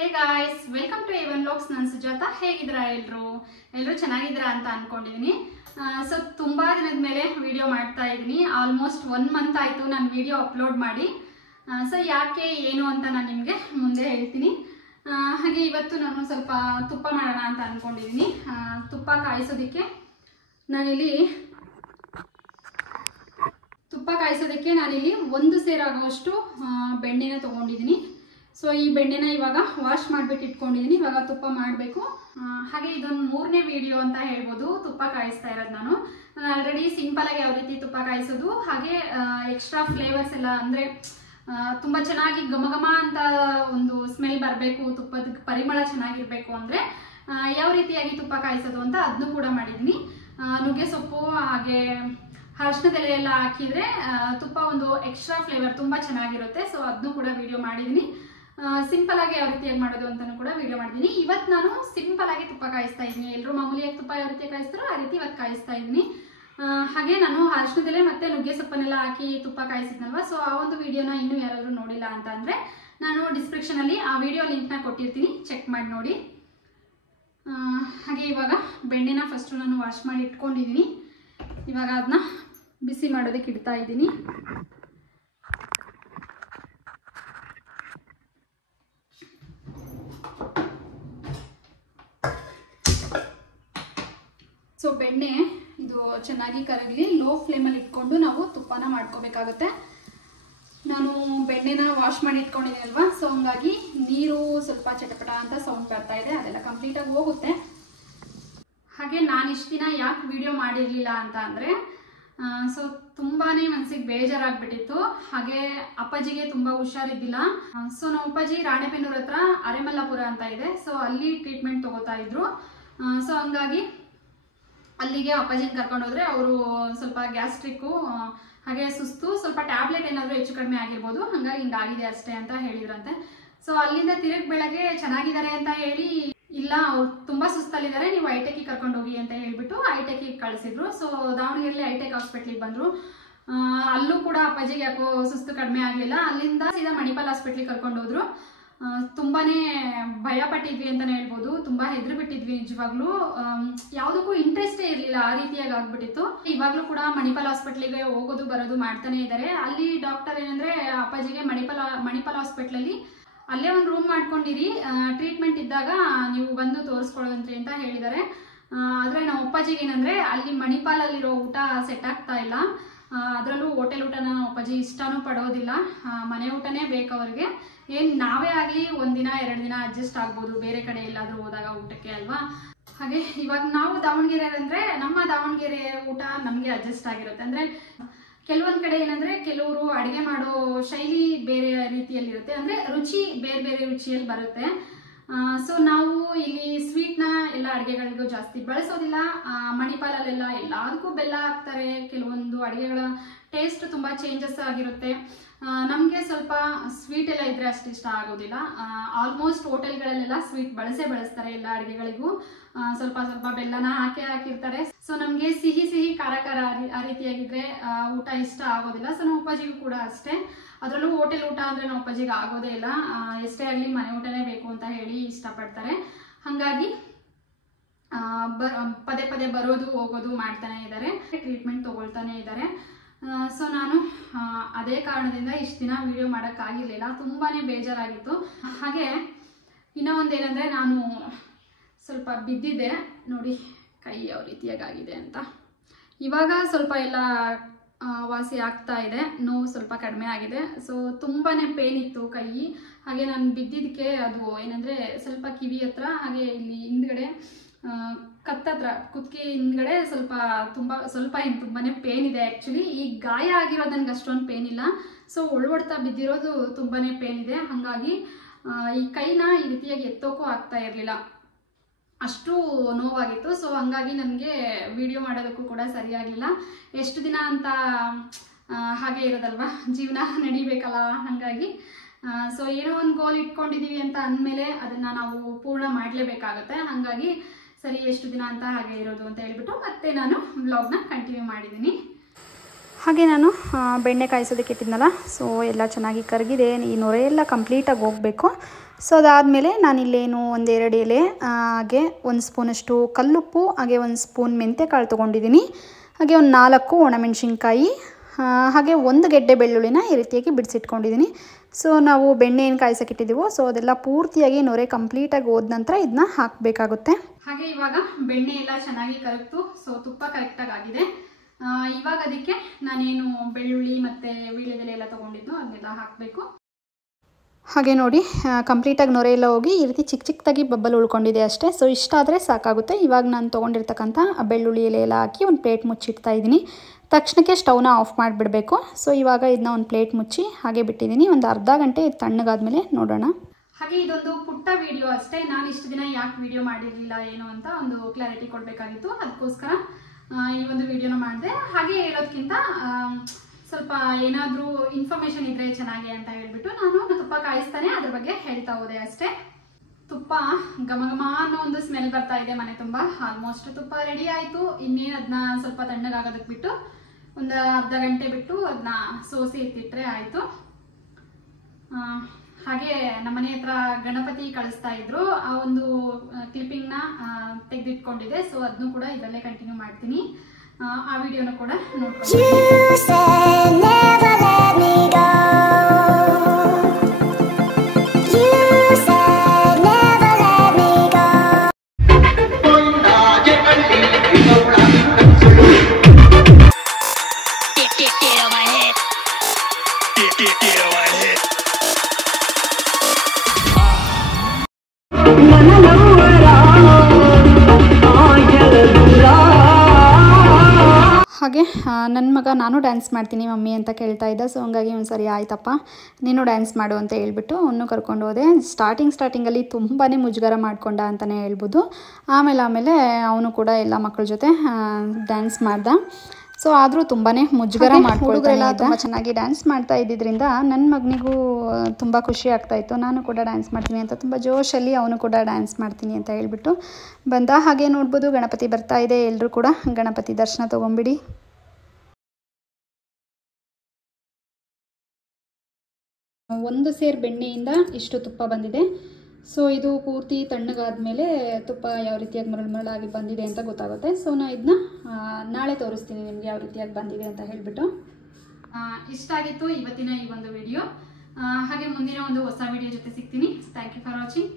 Hey guys, welcome to Evan vlogs. ನಾನು ಸುಜಾತ. ಹೇಗಿದ್ದೀರಾ ಎಲ್ಲರೂ ಚೆನ್ನಾಗಿದ್ದೀರಾ ಅಂತ ಅನ್ಕೊಂಡಿದ್ದೀನಿ. ಸೊ ತುಂಬ ದಿನದ ಮೇಲೆ ವಿಡಿಯೋ ಮಾಡ್ತಾ ಇದ್ದೀನಿ. ಆಲ್ಮೋಸ್ಟ್ 1 ಮಂತ್ ಆಯಿತು ನಾನು ವಿಡಿಯೋ ಅಪ್ಲೋಡ್ ಮಾಡಿ. ಸೊ ಯಾಕೆ ಏನು ಅಂತ ನಾನು ನಿಮಗೆ ಮುಂದೆ ಹೇಳ್ತೀನಿ. ಹಾಗೆ ಇವತ್ತು ನಾನು ಸ್ವಲ್ಪ ತುಪ್ಪ ಮಾಡೋಣ ಅಂತ ಅಂದ್ಕೊಂಡಿದ್ದೀನಿ. ತುಪ್ಪ ಕಾಯಿಸೋದಕ್ಕೆ ನಾನಿಲ್ಲಿ 1 ಸೇರಾಗುವಷ್ಟು ಬೆಣ್ಣೆನ ತೊಗೊಂಡಿದ್ದೀನಿ. ಸೊ ಈ ಬೆಣ್ಣೆನ ಇವಾಗ ವಾಶ್ ಮಾಡಿಬಿಟ್ಟು ಇಟ್ಕೊಂಡಿದ್ದೀನಿ. ಇವಾಗ ತುಪ್ಪ ಮಾಡಬೇಕು. ಹಾಗೆ ಇದೊಂದು 3ನೇ ವಿಡಿಯೋ ಅಂತ ಹೇಳ್ಬೋದು ತುಪ್ಪ ಕಾಯಿಸ್ತಾ ಇರೋದು. ನಾನು ಆಲ್ರೆಡಿ ಸಿಂಪಲಾಗಿ ಯಾವ ರೀತಿ ತುಪ್ಪ ಕಾಯಿಸೋದು, ಹಾಗೆ ಎಕ್ಸ್ಟ್ರಾ ಫ್ಲೇವರ್ಸ್ ಎಲ್ಲ ಅಂದರೆ ತುಂಬ ಚೆನ್ನಾಗಿ ಘಮ ಅಂತ ಒಂದು ಸ್ಮೆಲ್ ಬರಬೇಕು, ತುಪ್ಪದ ಪರಿಮಳ ಚೆನ್ನಾಗಿರಬೇಕು ಅಂದರೆ ಯಾವ ರೀತಿಯಾಗಿ ತುಪ್ಪ ಕಾಯಿಸೋದು ಅಂತ ಅದನ್ನು ಕೂಡ ಮಾಡಿದ್ದೀನಿ. ನುಗ್ಗೆ ಸೊಪ್ಪು ಹಾಗೆ ಅರಿಶಿಣದೆಲೆ ಎಲ್ಲ ಹಾಕಿದರೆ ತುಪ್ಪ ಒಂದು ಎಕ್ಸ್ಟ್ರಾ ಫ್ಲೇವರ್ ತುಂಬ ಚೆನ್ನಾಗಿರುತ್ತೆ. ಸೊ ಅದನ್ನು ಕೂಡ ವಿಡಿಯೋ ಮಾಡಿದ್ದೀನಿ. ಸಿಂಪಲ್ ಆಗಿ ಯಾವ ರೀತಿಯಾಗಿ ಮಾಡೋದು ಅಂತಲೂ ಕೂಡ ವಿಡಿಯೋ ಮಾಡಿದ್ದೀನಿ. ಇವತ್ತು ನಾನು ಸಿಂಪಲ್ ಆಗಿ ತುಪ್ಪ ಕಾಯಿಸ್ತಾ ಇದ್ದೀನಿ. ಎಲ್ಲರೂ ಮಾಮೂಲಿಯಾಗಿ ತುಪ್ಪ ಯಾವ ರೀತಿ ಕಾಯಿಸ್ತಾರೋ ಆ ರೀತಿ ಇವತ್ತು ಕಾಯಿಸ್ತಾ ಇದ್ದೀನಿ. ಹಾಗೆ ನಾನು ಅರಿಶಿಣದೆಲೆ ಮತ್ತು ನುಗ್ಗೆ ಸೊಪ್ಪನ್ನೆಲ್ಲ ಹಾಕಿ ತುಪ್ಪ ಕಾಯಿಸಿದ್ನಲ್ವ, ಸೊ ಆ ಒಂದು ವಿಡಿಯೋನ ಇನ್ನೂ ಯಾರಾದರೂ ನೋಡಿಲ್ಲ ಅಂತ ಅಂದರೆ ನಾನು ಡಿಸ್ಕ್ರಿಪ್ಷನಲ್ಲಿ ಆ ವಿಡಿಯೋ ಲಿಂಕ್ನ ಕೊಟ್ಟಿರ್ತೀನಿ, ಚೆಕ್ ಮಾಡಿ ನೋಡಿ. ಹಾಗೆ ಇವಾಗ ಬೆಣ್ಣೆನ ಫಸ್ಟು ನಾನು ವಾಶ್ ಮಾಡಿ ಇಟ್ಕೊಂಡಿದ್ದೀನಿ. ಇವಾಗ ಅದನ್ನ ಬಿಸಿ ಮಾಡೋದಕ್ಕೆ ಇಡ್ತಾ ಇದ್ದೀನಿ. ಸೊ ಬೆಣ್ಣೆ ಇದು ಚೆನ್ನಾಗಿ ಕರಗಲಿ. ಲೋ ಫ್ಲೇಮಲ್ಲಿ ಇಟ್ಕೊಂಡು ನಾವು ತುಪ್ಪನ ಮಾಡ್ಕೋಬೇಕಾಗುತ್ತೆ. ನಾನು ಬೆಣ್ಣೆನ ವಾಶ್ ಮಾಡಿ ಇಟ್ಕೊಂಡಿದ್ದೀನಲ್ವ, ಸೊ ಹಂಗಾಗಿ ನೀರು ಸ್ವಲ್ಪ ಚಟಪಟ ಅಂತ ಸೌಂಡ್ ಬರ್ತಾ ಇದೆ. ಅದೆಲ್ಲ ಕಂಪ್ಲೀಟಾಗಿ ಹೋಗುತ್ತೆ. ಹಾಗೆ ನಾನು ಇಷ್ಟು ದಿನ ಯಾಕೆ ವಿಡಿಯೋ ಮಾಡಿರಲಿಲ್ಲ ಅಂತ ಅಂದರೆ ಸೊ ತುಂಬಾ ಮನಸ್ಸಿಗೆ ಬೇಜಾರಾಗ್ಬಿಟ್ಟಿತ್ತು. ಹಾಗೆ ಅಪ್ಪಾಜಿಗೆ ತುಂಬ ಹುಷಾರಿದ್ದಿಲ್ಲ. ಸೊ ನಮ್ಮ ಅಪ್ಪಾಜಿ ರಾಣೆಬೆನ್ನೂರು ಹತ್ರ ಅರೆಮಲ್ಲಾಪುರ ಅಂತ ಇದೆ, ಸೊ ಅಲ್ಲಿ ಟ್ರೀಟ್ಮೆಂಟ್ ತೊಗೋತಾ ಇದ್ರು. ಸೊ ಹಂಗಾಗಿ ಅಲ್ಲಿಗೆ ಅಪ್ಪಾಜಿನ ಕರ್ಕೊಂಡೋದ್ರೆ ಅವರು ಸ್ವಲ್ಪ ಗ್ಯಾಸ್ಟ್ರಿಕ್ಕು ಹಾಗೆ ಸುಸ್ತು, ಸ್ವಲ್ಪ ಟ್ಯಾಬ್ಲೆಟ್ ಏನಾದರೂ ಹೆಚ್ಚು ಕಡಿಮೆ ಆಗಿರ್ಬೋದು, ಹಾಗಾಗಿ ಹಿಂಗಾಗಿದೆ ಅಷ್ಟೇ ಅಂತ ಹೇಳಿದ್ರಂತೆ. ಸೊ ಅಲ್ಲಿಂದ ತಿರುಗಿ ಬೆಳಗ್ಗೆ ಚೆನ್ನಾಗಿದ್ದಾರೆ ಅಂತ ಹೇಳಿ, ಇಲ್ಲ ಅವ್ರು ತುಂಬ ಸುಸ್ತಲ್ಲಿದ್ದಾರೆ, ನೀವು ಐಟೆಕ್ಕಿಗೆ ಕರ್ಕೊಂಡೋಗಿ ಅಂತ ಹೇಳ್ಬಿಟ್ಟು ಐಟೆಕ್ಕಿಗೆ ಕಳಿಸಿದ್ರು. ಸೊ ದಾವಣಗೆರೆಯಲ್ಲಿ ಐಟೆಕ್ ಹಾಸ್ಪಿಟ್ಲಿಗೆ ಬಂದರು. ಅಲ್ಲೂ ಕೂಡ ಅಪ್ಪಾಜಿಗೆ ಯಾಕೋ ಸುಸ್ತು ಕಡಿಮೆ ಆಗಲಿಲ್ಲ. ಅಲ್ಲಿಂದ ಸೀದಾ ಮಣಿಪಾಲ್ ಹಾಸ್ಪಿಟ್ಲಿಗೆ ಕರ್ಕೊಂಡೋದ್ರು. ತುಂಬಾ ಭಯ ಪಟ್ಟಿದ್ವಿ ಅಂತಲೇ ಹೇಳ್ಬೋದು. ತುಂಬ ಹೆದರಿ ಬಿಟ್ಟಿದ್ವಿ ನಿಜವಾಗ್ಲೂ. ಯಾವುದಕ್ಕೂ ಇಂಟ್ರೆಸ್ಟೇ ಇರಲಿಲ್ಲ, ಆ ರೀತಿಯಾಗಿ ಆಗ್ಬಿಟ್ಟಿತ್ತು. ಇವಾಗಲೂ ಕೂಡ ಮಣಿಪಾಲ್ ಹಾಸ್ಪಿಟ್ಲಿಗೆ ಹೋಗೋದು ಬರೋದು ಮಾಡ್ತಾನೆ ಇದ್ದಾರೆ. ಅಲ್ಲಿ ಡಾಕ್ಟರ್ ಏನಂದರೆ ಅಪ್ಪಾಜಿಗೆ ಮಣಿಪಾಲ್ ಹಾಸ್ಪಿಟ್ಲಲ್ಲಿ ಅಲ್ಲೇ ಒಂದು ರೂಮ್ ಮಾಡ್ಕೊಂಡಿರಿ, ಟ್ರೀಟ್ಮೆಂಟ್ ಇದ್ದಾಗ ನೀವು ಬಂದು ತೋರಿಸ್ಕೊಳ್ಳೋದಂತ್ರಿ ಅಂತ ಹೇಳಿದ್ದಾರೆ. ಆದರೆ ನಾವು ಅಪ್ಪಾಜಿಗೆ ಏನಂದರೆ ಅಲ್ಲಿ ಮಣಿಪಾಲಲ್ಲಿರೋ ಊಟ ಸೆಟ್ ಆಗ್ತಾ ಇಲ್ಲ. ಅದರಲ್ಲೂ ಹೋಟೆಲ್ ಊಟನ ನಾವು ಅಪ್ಪಾಜಿ ಇಷ್ಟನೂ ಪಡೋದಿಲ್ಲ, ಮನೆ ಊಟನೇ ಬೇಕು ಅವ್ರಿಗೆ. ಏನು ನಾವೇ ಆಗಲಿ 1 ದಿನ 2 ದಿನ ಅಡ್ಜಸ್ಟ್ ಆಗ್ಬೋದು ಬೇರೆ ಕಡೆ ಎಲ್ಲಾದರೂ ಹೋದಾಗ ಊಟಕ್ಕೆ ಅಲ್ವಾ. ಹಾಗೆ ಇವಾಗ ನಾವು ದಾವಣಗೆರೆ ಅಂದರೆ ನಮ್ಮ ದಾವಣಗೆರೆ ಊಟ ನಮಗೆ ಅಡ್ಜಸ್ಟ್ ಆಗಿರುತ್ತೆ. ಅಂದರೆ ಕೆಲವೊಂದು ಕಡೆ ಏನಂದರೆ ಕೆಲವರು ಅಡುಗೆ ಮಾಡೋ ಶೈಲಿ ಬೇರೆ ರೀತಿಯಲ್ಲಿರುತ್ತೆ, ಅಂದರೆ ರುಚಿ ಬೇರೆ ಬೇರೆ ರುಚಿಯಲ್ಲಿ ಬರುತ್ತೆ. ಸೊ ನಾವು ಇಲ್ಲಿ ಸ್ವೀಟ್ನ ಎಲ್ಲ ಅಡುಗೆಗಳಿಗೂ ಜಾಸ್ತಿ ಬಳಸೋದಿಲ್ಲ. ಮಣಿಪಾಲಲ್ಲೆಲ್ಲ ಎಲ್ಲದಕ್ಕೂ ಬೆಲ್ಲ ಹಾಕ್ತಾರೆ. ಕೆಲವೊಂದು ಅಡುಗೆಗಳ ಟೇಸ್ಟ್ ತುಂಬ ಚೇಂಜಸ್ ಆಗಿರುತ್ತೆ. ನಮಗೆ ಸ್ವಲ್ಪ ಸ್ವೀಟ್ ಎಲ್ಲ ಇದ್ದರೆ ಅಷ್ಟು ಇಷ್ಟ ಆಗೋದಿಲ್ಲ. ಆಲ್ಮೋಸ್ಟ್ ಹೋಟೆಲ್ಗಳಲ್ಲೆಲ್ಲ ಸ್ವೀಟ್ ಬಳಸ್ತಾರೆ ಎಲ್ಲ ಅಡುಗೆಗಳಿಗೂ. ಸ್ವಲ್ಪ ಬೆಲ್ಲನ ಹಾಕಿರ್ತಾರೆ. ಸೊ ನಮಗೆ ಸಿಹಿ ಖಾರ ಆ ರೀತಿಯಾಗಿದ್ದರೆ ಊಟ ಇಷ್ಟ ಆಗೋದಿಲ್ಲ. ಸೊ ನಮ್ಮ ಅಪ್ಪಾಜಿಗೂ ಕೂಡ ಅಷ್ಟೇ. ಅದರಲ್ಲೂ ಹೋಟೆಲ್ ಊಟ ಅಂದರೆ ನಮ್ಮ ಅಪ್ಪಾಜಿಗೆ ಆಗೋದೇ ಇಲ್ಲ. ಎಷ್ಟೇ ಆಗಲಿ ಮನೆ ಊಟನೇ ಬೇಕು ಅಂತ ಹೇಳಿ ಇಷ್ಟಪಡ್ತಾರೆ. ಹಾಗಾಗಿ ಪದೇ ಪದೇ ಬರೋದು ಹೋಗೋದು ಮಾಡ್ತಾನೆ ಇದ್ದಾರೆ, ಟ್ರೀಟ್ಮೆಂಟ್ ತೊಗೊಳ್ತಾನೆ ಇದ್ದಾರೆ. ಸೊ ನಾನು ಅದೇ ಕಾರಣದಿಂದ ಇಷ್ಟು ದಿನ ವಿಡಿಯೋ ಮಾಡೋಕ್ಕಾಗಿರಲಿಲ್ಲ, ತುಂಬಾ ಬೇಜಾರಾಗಿತ್ತು. ಹಾಗೆ ಇನ್ನೂ ಒಂದೇನೆಂದರೆ ನಾನು ಸ್ವಲ್ಪ ಬಿದ್ದಿದ್ದೆ ನೋಡಿ, ಕೈ ಯಾವ ರೀತಿಯಾಗಿದೆ ಅಂತ. ಇವಾಗ ಸ್ವಲ್ಪ ಎಲ್ಲ ವಾಸಿ ಆಗ್ತಾ ಇದೆ, ನೋವು ಸ್ವಲ್ಪ ಕಡಿಮೆ ಆಗಿದೆ. ಸೊ ತುಂಬಾ ಪೇನ್ ಇತ್ತು ಕೈ. ಹಾಗೆ ನಾನು ಬಿದ್ದಿದ್ದಕ್ಕೆ ಅದು ಏನಂದರೆ ಸ್ವಲ್ಪ ಕಿವಿ ಹತ್ರ ಹಾಗೆ ಇಲ್ಲಿ ಹಿಂದ್ಗಡೆ ಕತ್ತತ್ರ ಕುತ್ತಿಗೆ ಹಿಂದ್ಗಡೆ ಸ್ವಲ್ಪ ಏನು ತುಂಬಾ ಪೇನ್ ಇದೆ. ಆ್ಯಕ್ಚುಲಿ ಈ ಗಾಯ ಆಗಿರೋದು ನನಗೆ ಅಷ್ಟೊಂದು ಪೇನ್ ಇಲ್ಲ. ಸೊ ಹೊಡ್ತಾ ಬಿದ್ದಿರೋದು ತುಂಬಾ ಪೇನ್ ಇದೆ. ಹಾಗಾಗಿ ಈ ಕೈನ ಈ ರೀತಿಯಾಗಿ ಎತ್ತೋಕ್ಕೂ ಆಗ್ತಾ ಇರಲಿಲ್ಲ, ಅಷ್ಟು ನೋವಾಗಿತ್ತು. ಸೊ ಹಾಗಾಗಿ ನನಗೆ ವಿಡಿಯೋ ಮಾಡೋದಕ್ಕೂ ಕೂಡ ಸರಿಯಾಗಲಿಲ್ಲ. ಎಷ್ಟು ದಿನ ಅಂತ ಹಾಗೆ ಇರೋದಲ್ವ, ಜೀವನ ನಡಿಬೇಕಲ್ಲ. ಹಾಗಾಗಿ ಸೊ ಏನೋ ಒಂದು ಗೋಲ್ ಇಟ್ಕೊಂಡಿದ್ದೀವಿ ಅಂತ ಅಂದಮೇಲೆ ಅದನ್ನು ನಾವು ಪೂರ್ಣ ಮಾಡಲೇಬೇಕಾಗುತ್ತೆ. ಹಾಗಾಗಿ ಸರಿ ಎಷ್ಟು ದಿನ ಅಂತ ಹಾಗೆ ಇರೋದು ಅಂತ ಹೇಳ್ಬಿಟ್ಟು ಮತ್ತೆ ನಾನು ವ್ಲಾಗ್ನ ಕಂಟಿನ್ಯೂ ಮಾಡಿದ್ದೀನಿ. ಹಾಗೆ ನಾನು ಬೆಣ್ಣೆ ಕಾಯಿಸೋದಕ್ಕೆ ಇಟ್ಟಿದ್ನಲ್ಲ, ಸೊ ಎಲ್ಲ ಚೆನ್ನಾಗಿ ಕರಗಿದೆ. ಈ ನೊರೆ ಎಲ್ಲ ಕಂಪ್ಲೀಟಾಗಿ ಹೋಗಬೇಕು. ಸೊ ಅದಾದಮೇಲೆ ನಾನಿಲ್ಲೇನು ಒಂದೆರಡು ಎಲೆ ಹಾಗೆ 1 ಸ್ಪೂನಷ್ಟು ಕಲ್ಲುಪ್ಪು ಹಾಗೆ 1 ಸ್ಪೂನ್ ಮೆಂತ್ಯಕಾಳು ತೊಗೊಂಡಿದ್ದೀನಿ. ಹಾಗೆ ಒಂದು 4 ಒಣಮೆಣಸಿನ್ಕಾಯಿ ಹಾಗೆ 1 ಗೆಡ್ಡೆ ಬೆಳ್ಳುಳ್ಳಿನ ಈ ರೀತಿಯಾಗಿ ಬಿಡಿಸಿಟ್ಕೊಂಡಿದ್ದೀನಿ. ಸೊ ನಾವು ಬೆಣ್ಣೆ ಏನು ಕಾಯಿಸೋಕ್ಕಿಟ್ಟಿದ್ದೀವೋ ಸೊ ಅದೆಲ್ಲ ಪೂರ್ತಿಯಾಗಿ ನೊರೆ ಕಂಪ್ಲೀಟಾಗಿ ಹೋದ ನಂತರ ಇದನ್ನ ಹಾಕಬೇಕಾಗುತ್ತೆ. ಹಾಗೆ ಇವಾಗ ಬೆಣ್ಣೆ ಎಲ್ಲ ಚೆನ್ನಾಗಿ ಕರಗ್ತು. ಸೊ ತುಪ್ಪ ಕರೆಕ್ಟಾಗಿ ಆಗಿದೆ. ಇವಾಗ ಅದಕ್ಕೆ ನಾನೇನು ಬೆಳ್ಳುಳ್ಳಿ ಮತ್ತು ವೀಳ್ಯದೆಲೆ ಎಲ್ಲ ತೊಗೊಂಡಿದ್ದು ಅದನ್ನೆಲ್ಲ ಹಾಕಬೇಕು. ಹಾಗೆ ನೋಡಿ ಕಂಪ್ಲೀಟಾಗಿ ನೊರೆ ಎಲ್ಲ ಹೋಗಿ ಈ ರೀತಿ ಚಿಕ್ಕ ಚಿಕ್ಕದಾಗಿ ಬಬ್ಬಲ್ ಉಳ್ಕೊಂಡಿದೆ ಅಷ್ಟೇ. ಸೊ ಇಷ್ಟಾದರೆ ಸಾಕಾಗುತ್ತೆ. ಇವಾಗ ನಾನು ತೊಗೊಂಡಿರ್ತಕ್ಕಂಥ ಬೆಳ್ಳುಳ್ಳಿ ಎಲೆ ಎಲ್ಲ ಹಾಕಿ ಒಂದು ಪ್ಲೇಟ್ ಮುಚ್ಚಿಡ್ತಾ ಇದ್ದೀನಿ. ತಕ್ಷಣಕ್ಕೆ ಸ್ಟವ್ನ ಆಫ್ ಮಾಡಿಬಿಡಬೇಕು. ಸೊ ಇವಾಗ ಇದನ್ನ ಒಂದು ಪ್ಲೇಟ್ ಮುಚ್ಚಿ ಹಾಗೆ ಬಿಟ್ಟಿದ್ದೀನಿ. ಒಂದು ಅರ್ಧ ಗಂಟೆ ಇದು ತಣ್ಣಗಾದ್ಮೇಲೆ ನೋಡೋಣ. ಹಾಗೆ ಇದೊಂದು ಪುಟ್ಟ ವಿಡಿಯೋ ಅಷ್ಟೇ. ನಾನು ಇಷ್ಟು ದಿನ ಯಾಕೆ ವಿಡಿಯೋ ಮಾಡಿರಲಿಲ್ಲ ಏನು ಅಂತ ಒಂದು ಕ್ಲಾರಿಟಿ ಕೊಡಬೇಕಾಗಿತ್ತು. ಅದಕ್ಕೋಸ್ಕರ ಈ ಒಂದು ವಿಡಿಯೋನ ಮಾಡಿದೆ. ಹಾಗೆ ಹೇಳೋದಕ್ಕಿಂತ ಸ್ವಲ್ಪ ಏನಾದರೂ ಇನ್ಫಾರ್ಮೇಷನ್ ಇದ್ರೆ ಚೆನ್ನಾಗಿ ಅಂತ ಹೇಳ್ಬಿಟ್ಟು ನಾನು ತುಪ್ಪ ಕಾಯಿಸ್ತಾನೆ ಅದ್ರ ಬಗ್ಗೆ ಹೇಳ್ತಾ ಹೋದೆ ಅಷ್ಟೇ. ತುಪ್ಪ ಘಮ ಘಮ ಅನ್ನೋ ಒಂದು ಸ್ಮೆಲ್ ಬರ್ತಾ ಇದೆ ಮನೆ ತುಂಬ. ಆಲ್ಮೋಸ್ಟ್ ತುಪ್ಪ ರೆಡಿ ಆಯಿತು. ಇನ್ನೇನು ಅದನ್ನ ಸ್ವಲ್ಪ ತಣ್ಣಗಾಗೋದಕ್ಕೆ ಬಿಟ್ಟು ಒಂದು ಅರ್ಧ ಗಂಟೆ ಬಿಟ್ಟು ಅದನ್ನ ಸೋಸಿ ಎತ್ತಿಟ್ರೆ ಆಯಿತು. ಹಾಗೆ ನಮ್ಮನೆ ಹತ್ರ ಗಣಪತಿ ಕಳಿಸ್ತಾ ಇದ್ರು. ಆ ಒಂದು ಕ್ಲಿಪ್ಪಿಂಗ್ನ ತೆಗೆದಿಟ್ಕೊಂಡಿದೆ. ಸೊ ಅದನ್ನು ಕೂಡ ಇದರಲ್ಲೇ ಕಂಟಿನ್ಯೂ ಮಾಡ್ತೀನಿ. ಆ ವಿಡಿಯೋನ ಕೂಡ ನೋಡ್ಕೊಂಡು ಹಾಗೆ ನನ್ನ ಮಗ ನಾನು ಡ್ಯಾನ್ಸ್ ಮಾಡ್ತೀನಿ ಮಮ್ಮಿ ಅಂತ ಕೇಳ್ತಾ ಇದ್ದ. ಸೊ ಹಂಗಾಗಿ ಒಂದು ಸರಿ ಆಯ್ತಪ್ಪ ನೀನು ಡ್ಯಾನ್ಸ್ ಮಾಡು ಅಂತ ಹೇಳ್ಬಿಟ್ಟು ಅವನು ಕರ್ಕೊಂಡು ಹೋದೆ. ಸ್ಟಾರ್ಟಿಂಗಲ್ಲಿ ತುಂಬಾ ಮುಜುಗರ ಮಾಡ್ಕೊಂಡ ಅಂತಲೇ ಹೇಳ್ಬೋದು. ಆಮೇಲೆ ಅವನು ಕೂಡ ಎಲ್ಲ ಮಕ್ಕಳ ಜೊತೆ ಡ್ಯಾನ್ಸ್ ಮಾಡ್ದ. ಸೊ ಆದರೂ ತುಂಬಾ ಮುಜುಗರ ಹುಡುಗರೆಲ್ಲ ತುಂಬ ಚೆನ್ನಾಗಿ ಡ್ಯಾನ್ಸ್ ಮಾಡ್ತಾ ಇದ್ದಿದ್ದರಿಂದ ನನ್ನ ಮಗನಿಗೂ ತುಂಬ ಖುಷಿ ಆಗ್ತಾಯಿತ್ತು. ನಾನು ಕೂಡ ಡ್ಯಾನ್ಸ್ ಮಾಡ್ತೀನಿ ಅಂತ ತುಂಬ ಜೋಶಲ್ಲಿ ಅವನು ಕೂಡ ಡ್ಯಾನ್ಸ್ ಮಾಡ್ತೀನಿ ಅಂತ ಹೇಳ್ಬಿಟ್ಟು ಬಂದ. ಹಾಗೆ ನೋಡ್ಬೋದು ಗಣಪತಿ ಬರ್ತಾ ಇದೆ. ಎಲ್ಲರೂ ಕೂಡ ಗಣಪತಿ ದರ್ಶನ ತೊಗೊಂಬಿಡಿ. ಒಂದು ಸೇರು ಬೆಣ್ಣೆಯಿಂದ ಇಷ್ಟು ತುಪ್ಪ ಬಂದಿದೆ. ಸೊ ಇದು ಪೂರ್ತಿ ತಣ್ಣಗಾದ್ಮೇಲೆ ತುಪ್ಪ ಯಾವ ರೀತಿಯಾಗಿ ಮರಳಾಗಿ ಬಂದಿದೆ ಅಂತ ಗೊತ್ತಾಗುತ್ತೆ. ಸೊ ನಾನು ಇದನ್ನ ನಾಳೆ ತೋರಿಸ್ತೀನಿ ನಿಮಗೆ ಯಾವ ರೀತಿಯಾಗಿ ಬಂದಿದೆ ಅಂತ ಹೇಳಿಬಿಟ್ಟು. ಇಷ್ಟ ಆಗಿತ್ತು ಇವತ್ತಿನ ಈ ಒಂದು ವಿಡಿಯೋ. ಹಾಗೆ ಮುಂದಿನ ಒಂದು ಹೊಸ ವಿಡಿಯೋ ಜೊತೆ ಸಿಗ್ತೀನಿ. Thank you for watching.